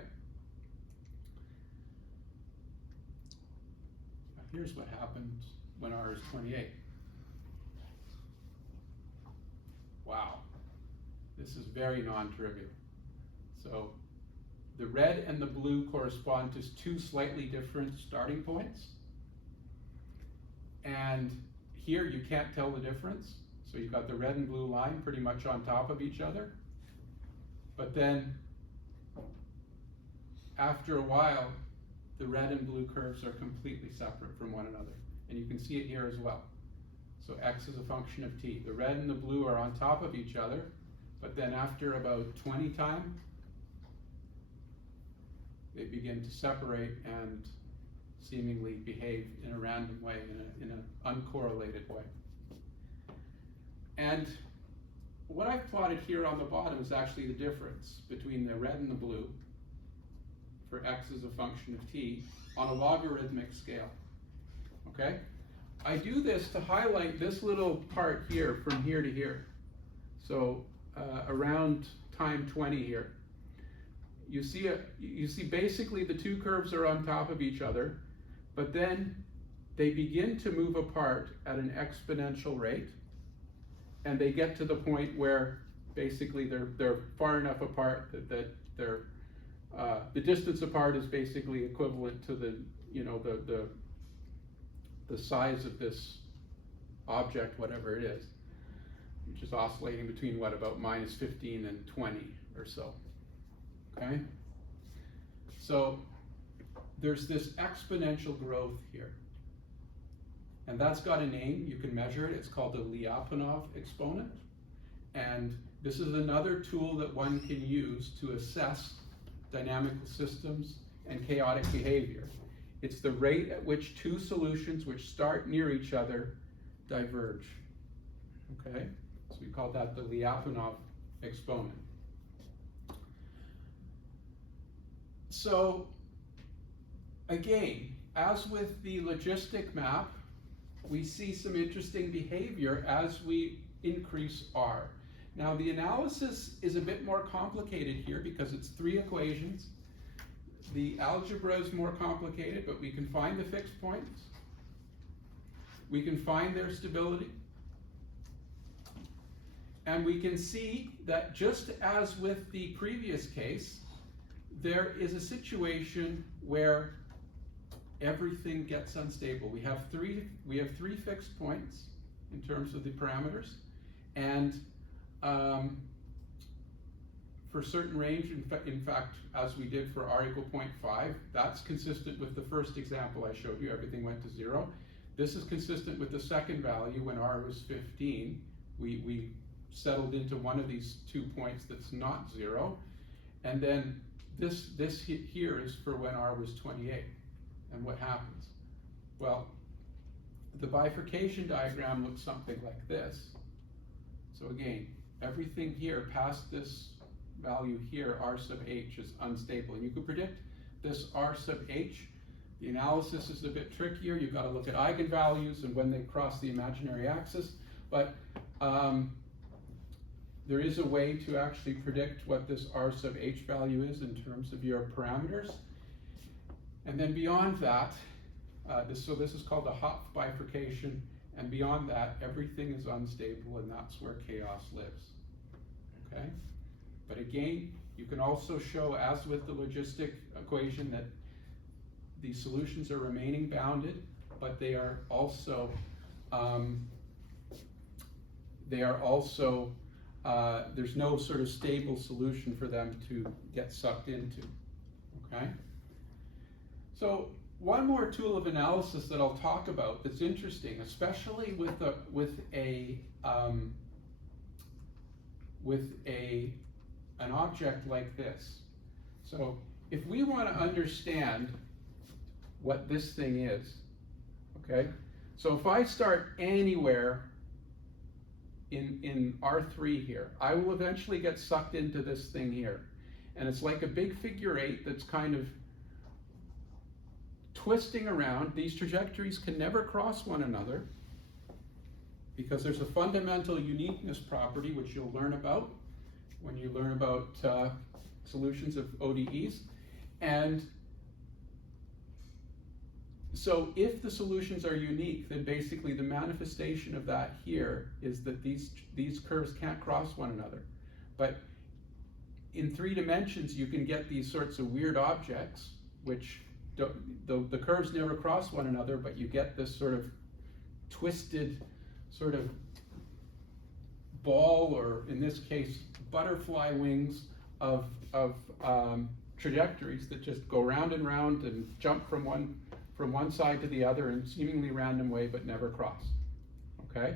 Now here's what happens when r is 28. Wow, this is very non-trivial. So the red and the blue correspond to 2 slightly different starting points. And here you can't tell the difference. So you've got the red and blue line pretty much on top of each other. But then after a while, the red and blue curves are completely separate from one another. And you can see it here as well. So x is a function of t. The red and the blue are on top of each other, but then after about 20 time, they begin to separate and seemingly behave in a random way, in an uncorrelated way. And what I've plotted here on the bottom is actually the difference between the red and the blue for x as a function of t on a logarithmic scale. Okay? I do this to highlight this little part here from here to here. So around time 20 here. You see basically the 2 curves are on top of each other, but then they begin to move apart at an exponential rate, and they get to the point where basically they're far enough apart that they're the distance apart is basically equivalent to the size of this object, whatever it is, which is oscillating between what, about minus 15 and 20 or so. Okay? So there's this exponential growth here. And that's got a name, you can measure it, it's called the Lyapunov exponent. And this is another tool that one can use to assess dynamical systems and chaotic behavior. It's the rate at which 2 solutions which start near each other diverge. Okay? So we call that the Lyapunov exponent. So again, as with the logistic map, we see some interesting behavior as we increase R. Now the analysis is a bit more complicated here because it's 3 equations. The algebra is more complicated, but we can find the fixed points. We can find their stability. And we can see that just as with the previous case, there is a situation where everything gets unstable. We have three fixed points in terms of the parameters, and for certain range, in fact, as we did for r equal 0.5, that's consistent with the first example I showed you, everything went to 0. This is consistent with the second value when r was 15. We settled into one of these 2 points that's not 0. And then this here is for when r was 28. And what happens? Well, the bifurcation diagram looks something like this. So again, everything here past this value here, r sub h, is unstable. And you could predict this r sub h. The analysis is a bit trickier. You've got to look at eigenvalues and when they cross the imaginary axis. But there is a way to actually predict what this r sub h value is in terms of your parameters. And then beyond that, this is called a Hopf bifurcation, and beyond that, everything is unstable, and that's where chaos lives. Okay? But again, you can also show, as with the logistic equation, that the solutions are remaining bounded, but they are also there's no sort of stable solution for them to get sucked into. Okay? So one more tool of analysis that I'll talk about that's interesting, especially with an object like this. So if we want to understand what this thing is, okay? So if I start anywhere in R3 here, I will eventually get sucked into this thing here. And it's like a big figure 8 that's kind of twisting around. These trajectories can never cross one another because there's a fundamental uniqueness property which you'll learn about when you learn about solutions of ODEs. And so if the solutions are unique, then basically the manifestation of that here is that these curves can't cross one another. But in 3 dimensions, you can get these sorts of weird objects which the curves never cross one another, but you get this sort of twisted sort of ball, or in this case, butterfly wings of trajectories that just go round and round and jump from one side to the other in seemingly random way, but never cross. Okay?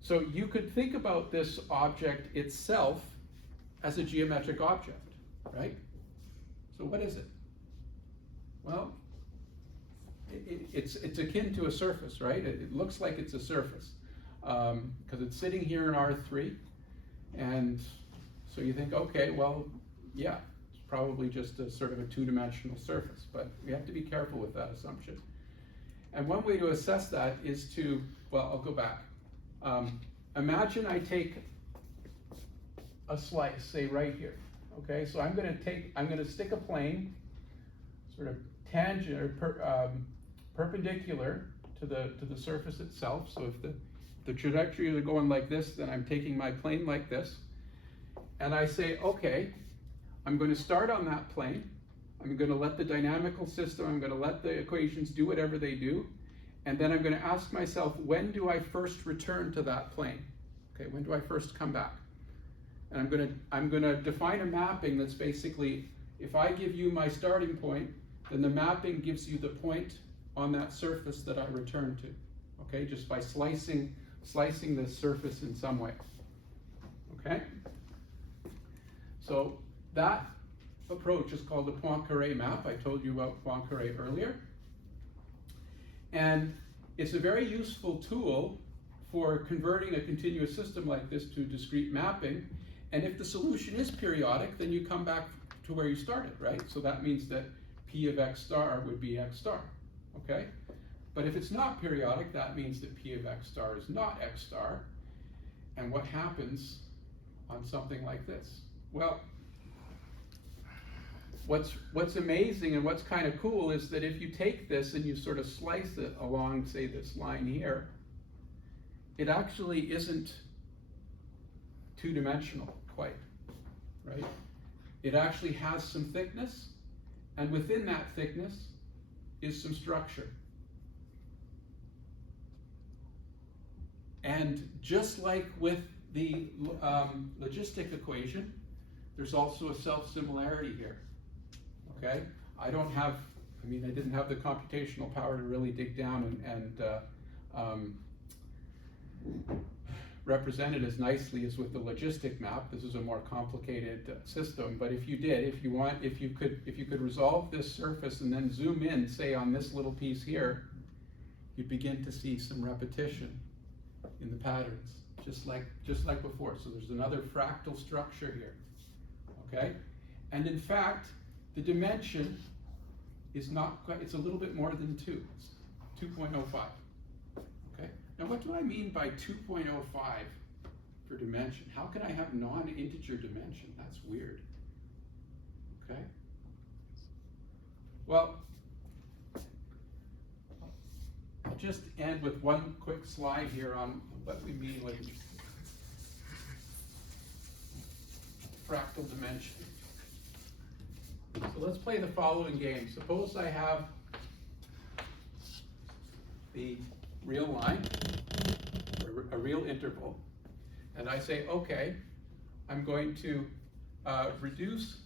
So you could think about this object itself as a geometric object, right? So what is it? Well, it's akin to a surface, right? It looks like it's a surface because it's sitting here in R3, and so you think, okay, well, yeah, it's probably just a sort of a 2-dimensional surface, but we have to be careful with that assumption. And one way to assess that is to, well, I'll go back. Imagine I take a slice, say right here. Okay, so I'm going to stick a plane, sort of tangent or perpendicular to the surface itself. So if the trajectories are going like this, then I'm taking my plane like this, and I say, okay, I'm going to start on that plane. I'm going to let the dynamical system, I'm going to let the equations do whatever they do, and then I'm going to ask myself, when do I first return to that plane? Okay, when do I first come back? And I'm going to define a mapping that's basically, if I give you my starting point, then the mapping gives you the point on that surface that I return to. Okay, just by slicing the surface in some way. Okay? So that approach is called the Poincaré map. I told you about Poincaré earlier. And it's a very useful tool for converting a continuous system like this to discrete mapping. And if the solution is periodic, then you come back to where you started, right? So that means that P of x star would be x star, okay? But if it's not periodic, that means that P of x star is not x star. And what happens on something like this? Well, what's amazing and what's kind of cool is that if you take this and you sort of slice it along, say, this line here, it actually isn't two-dimensional quite, right? It actually has some thickness, and within that thickness is some structure. And just like with the logistic equation, there's also a self-similarity here, okay? I didn't have the computational power to really dig down and represent it as nicely as with the logistic map. This is a more complicated system, but if you could resolve this surface and then zoom in, say on this little piece here, you begin to see some repetition in the patterns, just like before. So there's another fractal structure here, okay? And in fact, the dimension is not quite, it's a little bit more than 2, it's 2.05, okay? Now what do I mean by 2.05 for dimension? How can I have non-integer dimension? That's weird, okay? Well, I'll just end with one quick slide here on what we mean with fractal dimension. So let's play the following game. Suppose I have the real line, or a real interval, and I say, okay, I'm going to reduce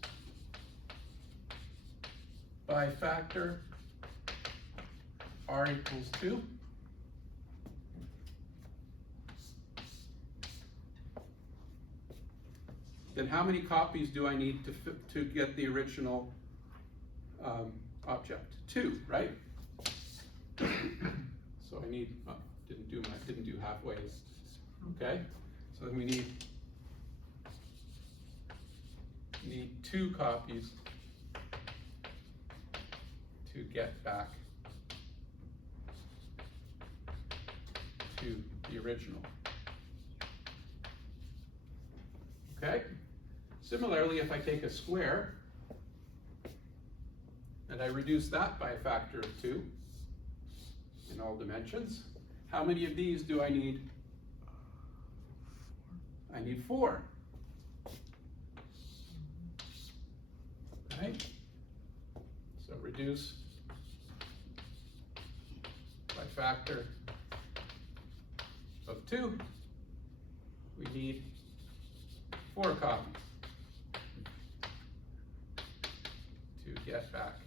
by factor r equals 2. Then how many copies do I need to get the original object? 2, right? So I need, didn't do halfway. Okay, so then we need 2 copies to get back to the original. Okay? Similarly, if I take a square and I reduce that by a factor of 2 in all dimensions, how many of these do I need? I need 4. Right? So reduce by factor of 2, we need 4 copies to get back.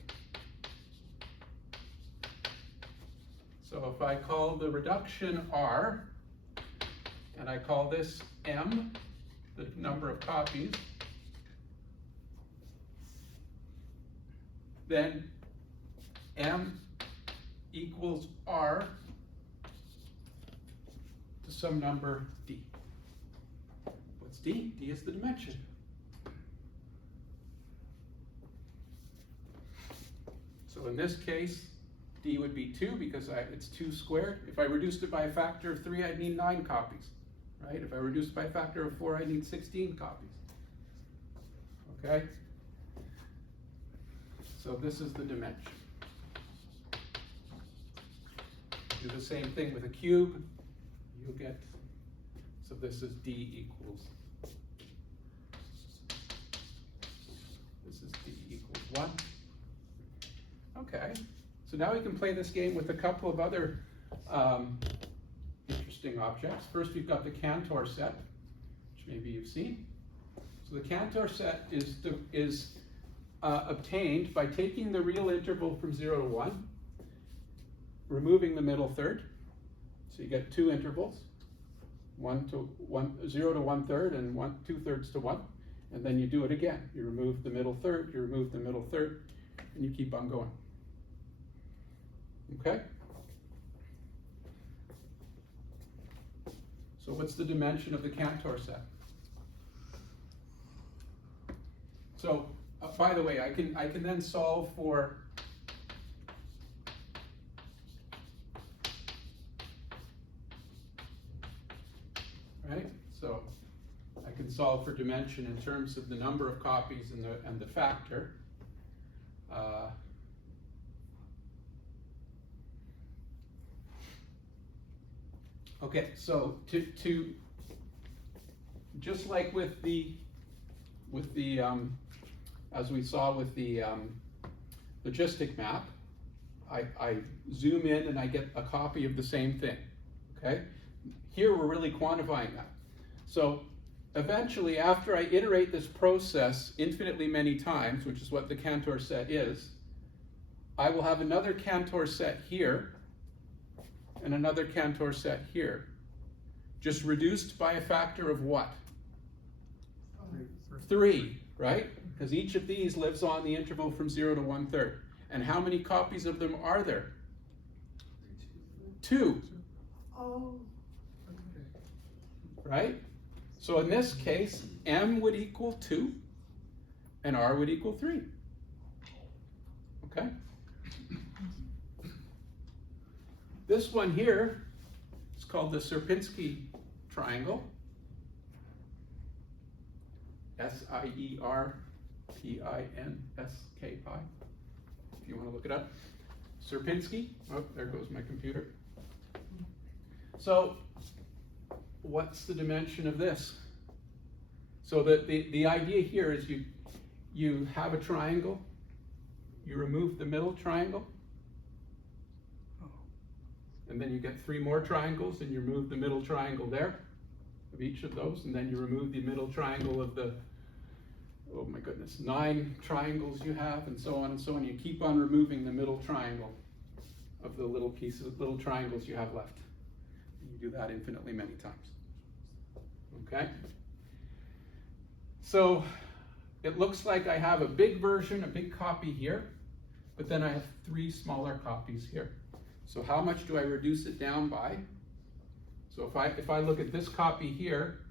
So if I call the reduction R, and I call this M, the number of copies, then M equals R to some number D. What's D? D is the dimension. So in this case, D would be 2 because it's 2 squared. If I reduced it by a factor of 3, I'd need 9 copies, right? If I reduced it by a factor of 4, I need 16 copies, okay? So this is the dimension. Do the same thing with a cube. You'll get, so this is D equals, this is D equals 1. Okay, so now we can play this game with a couple of other interesting objects. First, we've got the Cantor set, which maybe you've seen. So the Cantor set is obtained by taking the real interval from 0 to 1, removing the middle third. So you get 2 intervals, 0 to 1/3 and 2/3 to 1, and then you do it again. You remove the middle third, you remove the middle third, and you keep on going. Okay? So what's the dimension of the Cantor set? So by the way, I can then solve for right? So I can solve for dimension in terms of the number of copies and the factor. Okay, so to just like with the as we saw with the logistic map, I zoom in and I get a copy of the same thing. Okay, here we're really quantifying that. So eventually, after I iterate this process infinitely many times, which is what the Cantor set is, I will have another Cantor set here and another Cantor set here, just reduced by a factor of what? 3, right? Because each of these lives on the interval from 0 to 1/3. And how many copies of them are there? 2. Oh. Right? So in this case, M would equal 2 and R would equal 3. Okay? This one here is called the Sierpinski triangle. Sierpinski, if you want to look it up. Sierpinski. Oh, there goes my computer. So what's the dimension of this? So the idea here is you have a triangle, you remove the middle triangle, and then you get 3 more triangles and you remove the middle triangle there of each of those, and then you remove the middle triangle of the, oh my goodness, 9 triangles you have, and so on and so on. You keep on removing the middle triangle of the little pieces, little triangles you have left. And you do that infinitely many times. Okay? So it looks like I have a big version, a big copy here, but then I have 3 smaller copies here. So how much do I reduce it down by? So if I look at this copy here,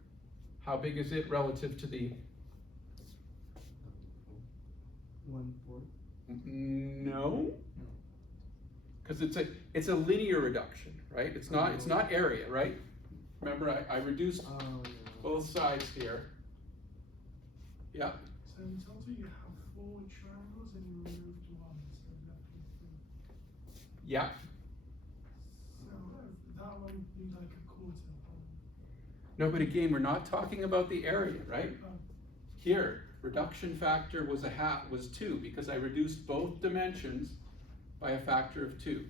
how big is it relative to the 1/4? No, because it's a linear reduction, right? It's not area, right? Remember, I reduced both sides here. Yeah. So in total you have 4 triangles and you removed 1, so left with 3. Yeah. So that one would be like a quarter. No, but again, we're not talking about the area, right? Oh. Here, reduction factor was 2 because I reduced both dimensions by a factor of 2.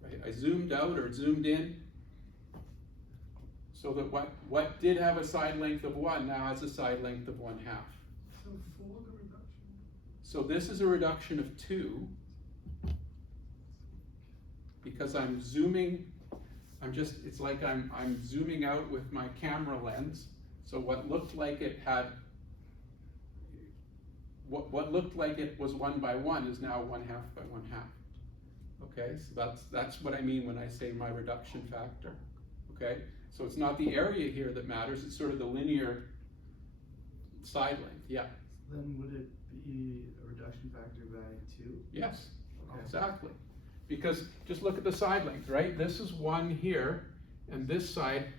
Right? I zoomed out or zoomed in so that what did have a side length of 1 now has a side length of 1/2. So 4 the reduction? So this is a reduction of 2 because I'm zooming. It's like I'm zooming out with my camera lens. So what looked like it had, what looked like it was 1 by 1 is now 1/2 by 1/2. Okay, so that's what I mean when I say my reduction factor. Okay, so it's not the area here that matters, it's sort of the linear side length, yeah. Then would it be a reduction factor by 2? Yes, Okay. exactly. Because just look at the side length, right? This is 1 here, and this side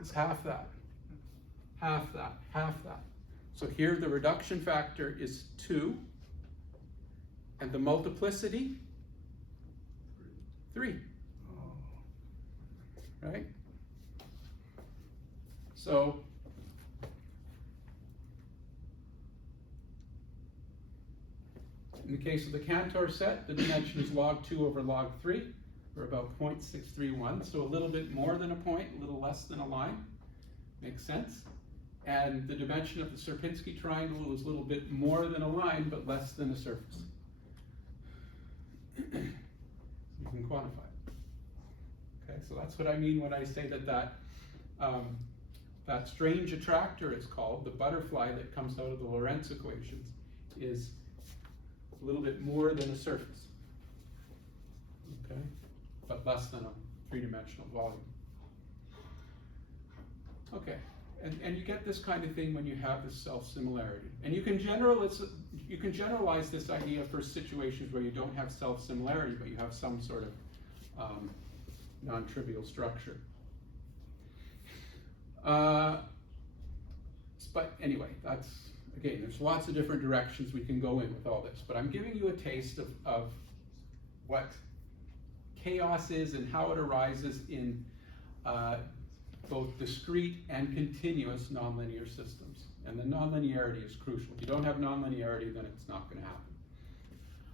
is half that, half that, half that. So here the reduction factor is 2, and the multiplicity, 3, right? So in the case of the Cantor set, the dimension is log 2 over log 3, or about 0.631, so a little bit more than a point, a little less than a line. Makes sense? And the dimension of the Sierpinski triangle is a little bit more than a line, but less than a surface. You can quantify it. Okay, so that's what I mean when I say that strange attractor is called, the butterfly that comes out of the Lorentz equations, is a little bit more than a surface, okay, but less than a 3-dimensional volume. Okay, And you get this kind of thing when you have this self-similarity. And you can generalize this idea for situations where you don't have self-similarity, but you have some sort of non-trivial structure. But anyway, again, there's lots of different directions we can go in with all this, but I'm giving you a taste of what chaos is and how it arises in both discrete and continuous nonlinear systems. And the nonlinearity is crucial. If you don't have nonlinearity, then it's not going to happen.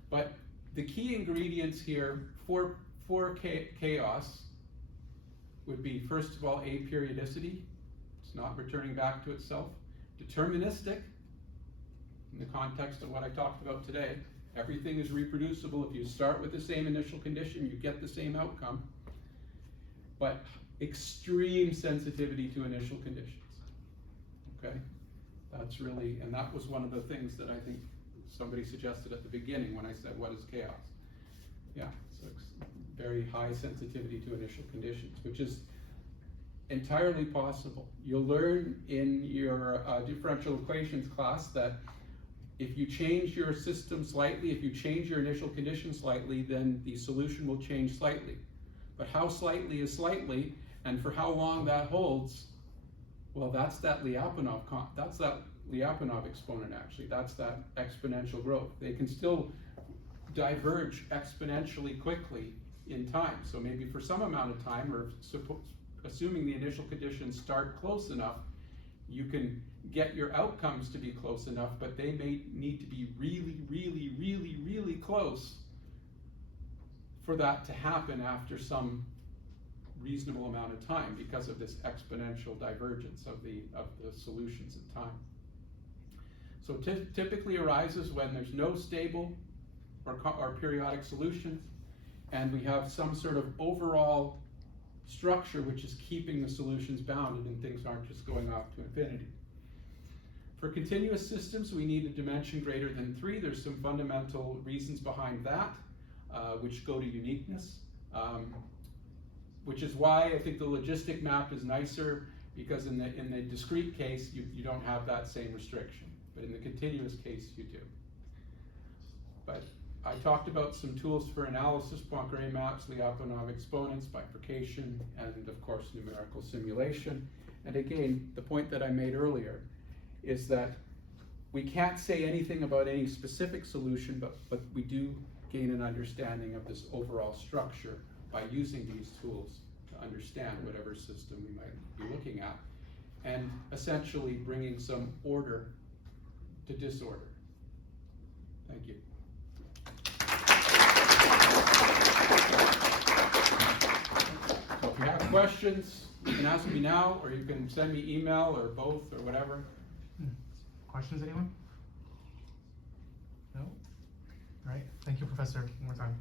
But the key ingredients here for chaos would be, first of all, aperiodicity. It's not returning back to itself. Deterministic, in the context of what I talked about today. Everything is reproducible. If you start with the same initial condition, you get the same outcome. But extreme sensitivity to initial conditions. Okay? That's really, and that was one of the things that I think somebody suggested at the beginning when I said, what is chaos? Yeah, so very high sensitivity to initial conditions, which is entirely possible. You'll learn in your differential equations class that if you change your system slightly, if you change your initial condition slightly, then the solution will change slightly. But how slightly is slightly, and for how long that holds, well, that's that Lyapunov exponent, actually. That's that exponential growth. They can still diverge exponentially quickly in time. So maybe for some amount of time, or assuming the initial conditions start close enough, you can get your outcomes to be close enough, but they may need to be really, really, really, really close for that to happen after some reasonable amount of time because of this exponential divergence of the solutions in time. So typically arises when there's no stable or periodic solution, and we have some sort of overall structure which is keeping the solutions bounded and things aren't just going off to infinity. For continuous systems, we need a dimension greater than 3. There's some fundamental reasons behind that, which go to uniqueness, which is why I think the logistic map is nicer, because in the discrete case, you don't have that same restriction, but in the continuous case, you do. But I talked about some tools for analysis: Poincare maps, Lyapunov exponents, bifurcation, and of course numerical simulation. And again, the point that I made earlier is that we can't say anything about any specific solution, but we do gain an understanding of this overall structure by using these tools to understand whatever system we might be looking at, and essentially bringing some order to disorder. Thank you. So if you have questions, you can ask me now, or you can send me email, or both, or whatever. Questions, anyone? No? All right, thank you, Professor, one more time.